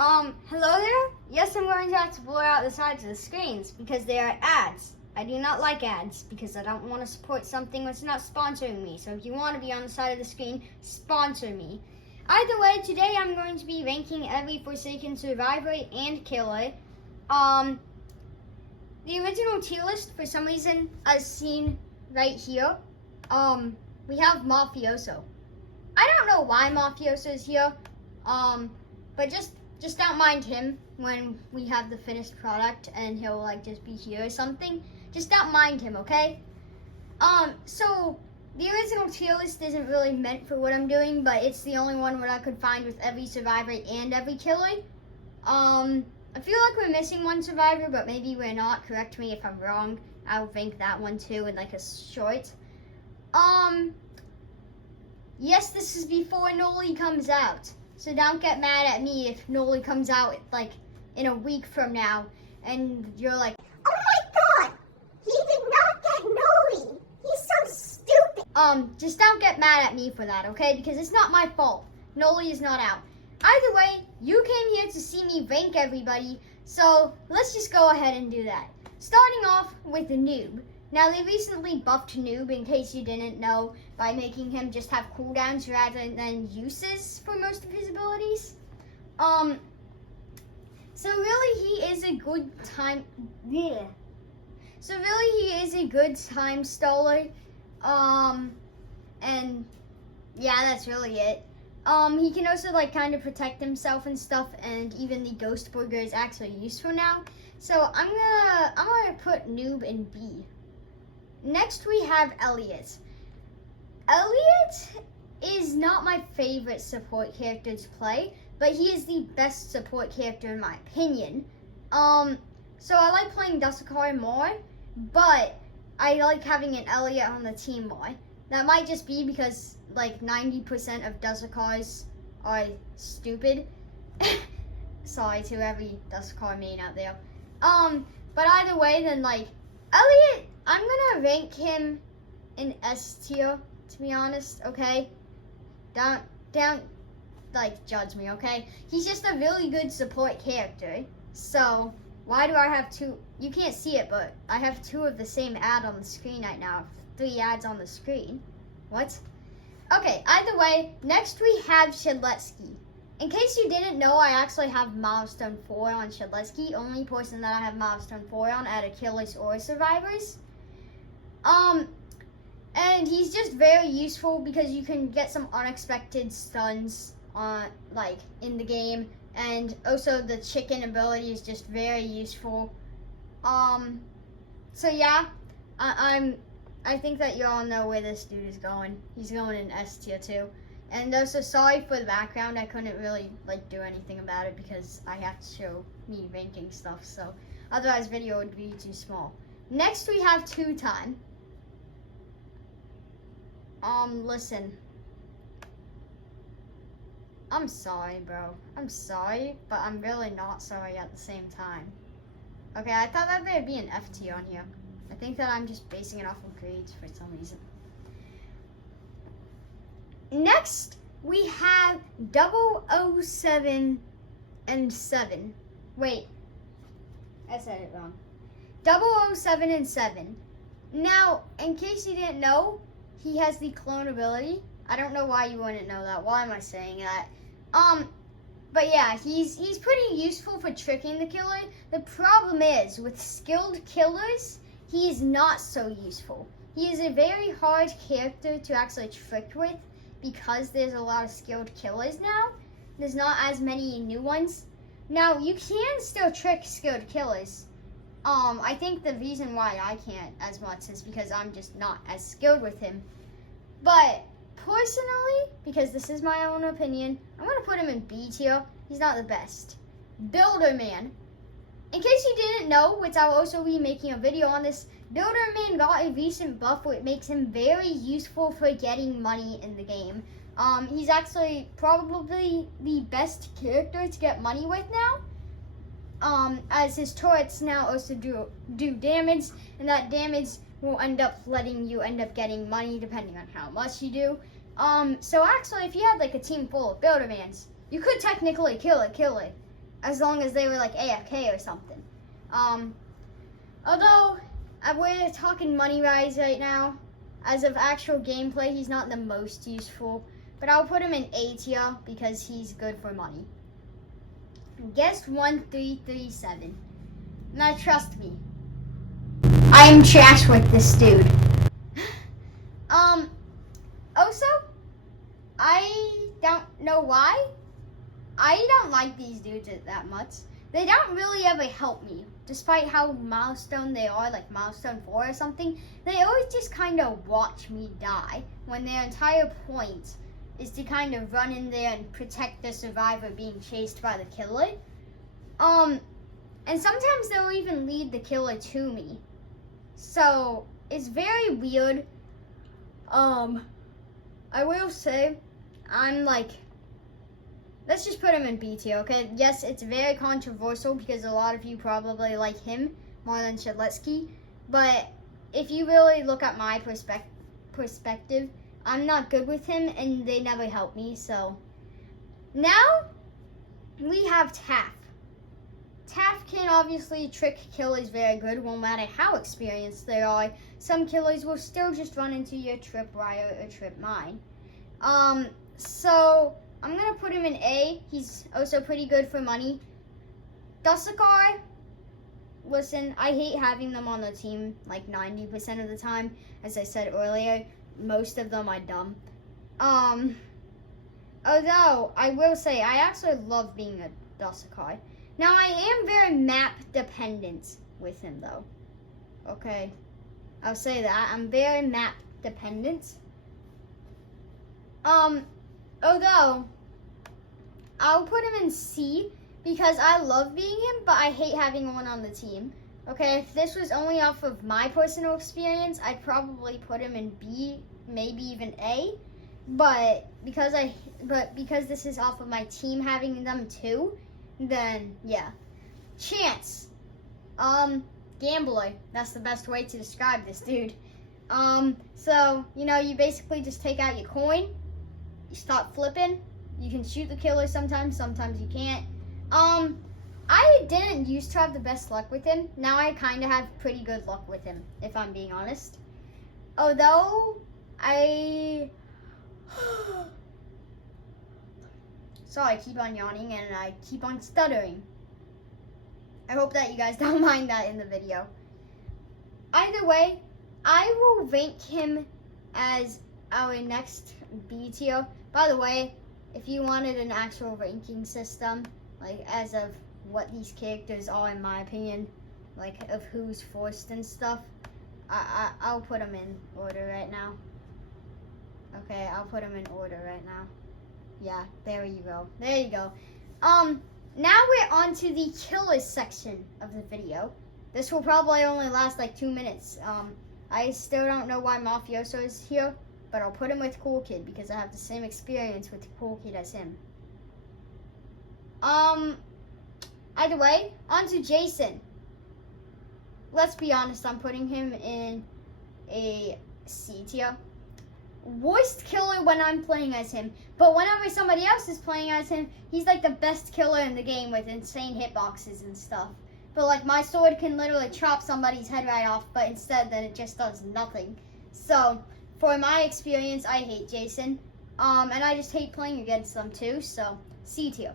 Hello there? Yes, I'm going to have to blur out the sides of the screens because they are ads. I do not like ads because I don't want to support something that's not sponsoring me. So if you want to be on the side of the screen, sponsor me. Either way, today I'm going to be ranking every Forsaken Survivor and Killer. The original tier list, for some reason, as seen right here, we have Mafioso. I don't know why Mafioso is here, but just don't mind him when we have the finished product and he'll like just be here or something. Just don't mind him, okay? So the original tier list isn't really meant for what I'm doing, but it's the only one where I could find with every survivor and every killer. I feel like we're missing one survivor, but maybe we're not. Correct me if I'm wrong. I'll rank that one too in like a short. Yes, this is before Noli comes out. So don't get mad at me if Noli comes out like in a week from now and you're like, oh my god, he did not get Noli. He's so stupid. Just don't get mad at me for that, okay? Because it's not my fault. Noli is not out. Either way, you came here to see me rank everybody, so let's just go ahead and do that. Starting off with the noob. Now, they recently buffed Noob, in case you didn't know, by making him just have cooldowns rather than uses for most of his abilities. So really, he is a good time... Yeah. So really, he is a good time stoler. And yeah, that's really it. He can also like kind of protect himself and stuff, and even the Ghost Burger is actually useful now. So I'm gonna put Noob in B. Next we have Elliot. Elliot is not my favorite support character to play, but he is the best support character in my opinion. So I like playing Dusakar more, but I like having an Elliot on the team more. That might just be because like 90% of Dusakars are stupid. Sorry to every Dusakar main out there. But either way, then like Elliot, I'm gonna rank him in S tier, to be honest, okay? Don't like judge me, okay? He's just a really good support character. So why do I have two? You can't see it, but I have two of the same ad on the screen right now. 3 ads on the screen. What? Okay, either way, next we have Shedletsky. In case you didn't know, I actually have milestone 4 on Shedletsky. Only person that I have milestone 4 on out of killers or survivors. And he's just very useful because you can get some unexpected stuns on like in the game, and also the chicken ability is just very useful. So yeah, I think that you all know where this dude is going. He's going in S tier too. And also, sorry for the background. I couldn't really like do anything about it because I have to show me ranking stuff. So otherwise, video would be too small. Next, we have 2-time. Listen. I'm sorry, bro. I'm sorry, but I'm really not sorry at the same time. Okay, I thought that there'd be an F tier on here. I think that I'm just basing it off of grades for some reason. Next, we have 007 and 7. Wait, I said it wrong. 007 and 7. Now, in case you didn't know, he has the clone ability. I don't know why you wouldn't know that. Why am I saying that? But yeah, he's pretty useful for tricking the killer. The problem is, with skilled killers, he is not so useful. He is a very hard character to actually trick with because there's a lot of skilled killers now. There's not as many new ones. Now, you can still trick skilled killers. I think the reason why I can't as much is because I'm just not as skilled with him. But personally, because this is my own opinion, I'm going to put him in B tier. He's not the best. Builder Man. In case you didn't know, which I'll also be making a video on this, Builder Man got a recent buff which makes him very useful for getting money in the game. He's actually probably the best character to get money with now. As his turrets now also do damage, and that damage will end up letting you end up getting money depending on how much you do. So actually, if you had like a team full of Buildermans, you could technically kill it. as long as they were like AFK or something. Although we're talking money rise right now, as of actual gameplay, he's not the most useful, but I'll put him in A tier because he's good for money. Guest 1337. Now trust me, I am trash with this dude. Also, I don't know why. I don't like these dudes that much. They don't really ever help me, despite how milestone they are, like milestone 4 or something. They always just kind of watch me die when their entire point is to kind of run in there and protect the survivor being chased by the killer. And sometimes they'll even lead the killer to me. So it's very weird. I will say, I'm like, let's just put him in B tier, okay? Yes, it's very controversial because a lot of you probably like him more than Shadletsky. But if you really look at my perspective, I'm not good with him and they never help me. So now we have Taff. Taff can obviously trick killers very good, no matter how experienced they are. Some killers will still just run into your tripwire or trip mine. So I'm gonna put him in A. He's also pretty good for money. Dusakar, listen, I hate having them on the team like 90% of the time. As I said earlier, most of them are dumb. Although I will say I actually love being a Dusakar. Now I am very map dependent with him though. Okay, I'll say that. I'm very map dependent. Although I'll put him in C because I love being him, but I hate having one on the team. Okay, if this was only off of my personal experience, I'd probably put him in B, maybe even A. But because this is off of my team having them too, then yeah. Chance. Gambler. That's the best way to describe this dude. So, you know, you basically just take out your coin, you start flipping. You can shoot the killer sometimes you can't. I didn't used to have the best luck with him. Now I kind of have pretty good luck with him, if I'm being honest. Although, sorry, I keep on yawning and I keep on stuttering. I hope that you guys don't mind that in the video. Either way, I will rank him as our next B tier. By the way, if you wanted an actual ranking system, like as of what these characters are in my opinion, like of who's forced and stuff, I'll put them in order right now. Okay, I'll put them in order right now. Yeah, there you go. There you go. Now we're on to the killers section of the video. This will probably only last like 2 minutes. I still don't know why Mafioso is here, but I'll put him with Cool Kid because I have the same experience with Cool Kid as him. Either way, on to Jason. Let's be honest, I'm putting him in a C tier. Worst killer when I'm playing as him, but whenever somebody else is playing as him, he's like the best killer in the game with insane hitboxes and stuff. But like my sword can literally chop somebody's head right off, but instead then it just does nothing. So for my experience, I hate Jason, and I just hate playing against them too. So C tier.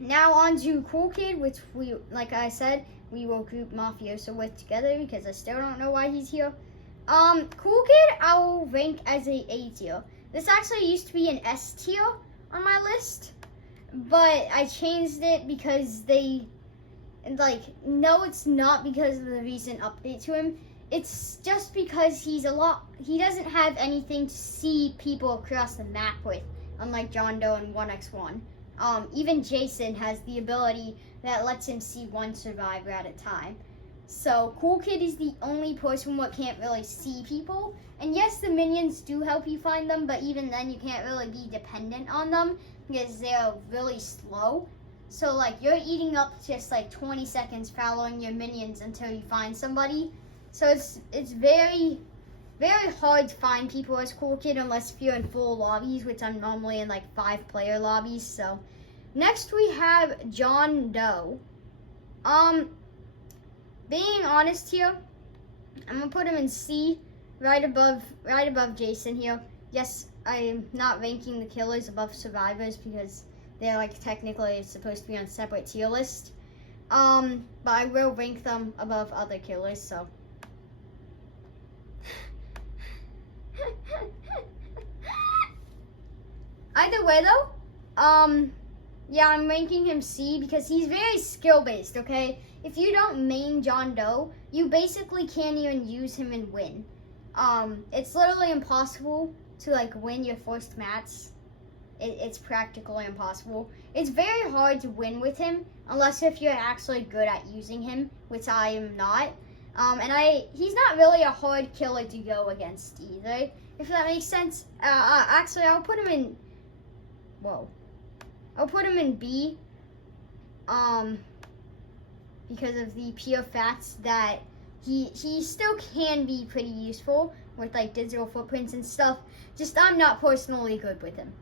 Now on to Cool Kid, which we, like I said, we will group Mafioso with together because I still don't know why he's here. Cool Kid, I'll rank as a tier. This actually used to be an S tier on my list, but I changed it because no, it's not because of the recent update to him. It's just because he doesn't have anything to see people across the map with, unlike John Doe and 1x1. Even Jason has the ability that lets him see one survivor at a time. So Cool Kid is the only person what can't really see people. And yes, the minions do help you find them, but even then you can't really be dependent on them because they're really slow. So like you're eating up just like 20 seconds following your minions until you find somebody. So it's very, very hard to find people as Cool Kid unless you're in full lobbies, which I'm normally in like 5-player lobbies. So Next we have John Doe. Being honest here, I'm gonna put him in C, right above Jason here. Yes, I'm not ranking the killers above survivors because they're like technically supposed to be on separate tier list. But I will rank them above other killers, so. Either way though, yeah, I'm ranking him C because he's very skill-based, okay? If you don't main John Doe, you basically can't even use him and win. It's literally impossible to like win your first match. It's practically impossible. It's very hard to win with him unless if you're actually good at using him, which I am not. He's not really a hard killer to go against either, if that makes sense. Actually, I'll put him in, I'll put him in B, because of the pure facts that he still can be pretty useful with like digital footprints and stuff. Just I'm not personally good with him.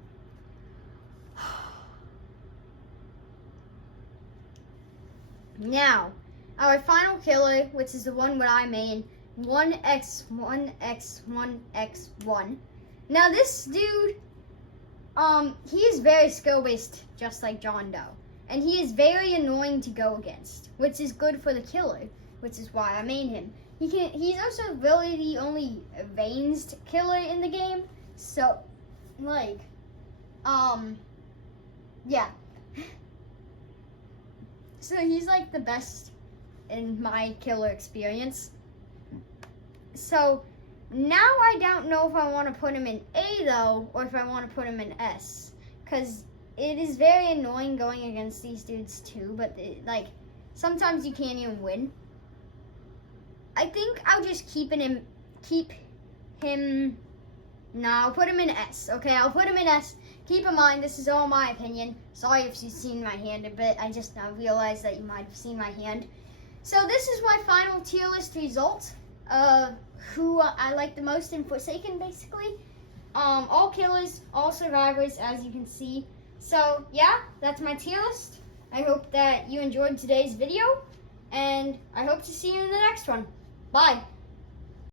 Now, our final killer, which is the one that I main, 1x1x1x1. Now this dude, he is very skill-based, just like John Doe. And he is very annoying to go against, which is good for the killer, which is why I main him. He's also really the only ranged killer in the game, so, like, yeah. So he's like the best in my killer experience. So now I don't know if I want to put him in A though, or if I want to put him in S, because it is very annoying going against these dudes too, but like sometimes you can't even win. I think I'll just keep him. No, I'll put him in S. Okay, I'll put him in S. Keep in mind, this is all my opinion. Sorry if you've seen my hand a bit. I just now realized that you might have seen my hand. So this is my final tier list result of who I like the most in Forsaken, basically. All killers, all survivors, as you can see. So yeah, that's my tier list. I hope that you enjoyed today's video, and I hope to see you in the next one. Bye.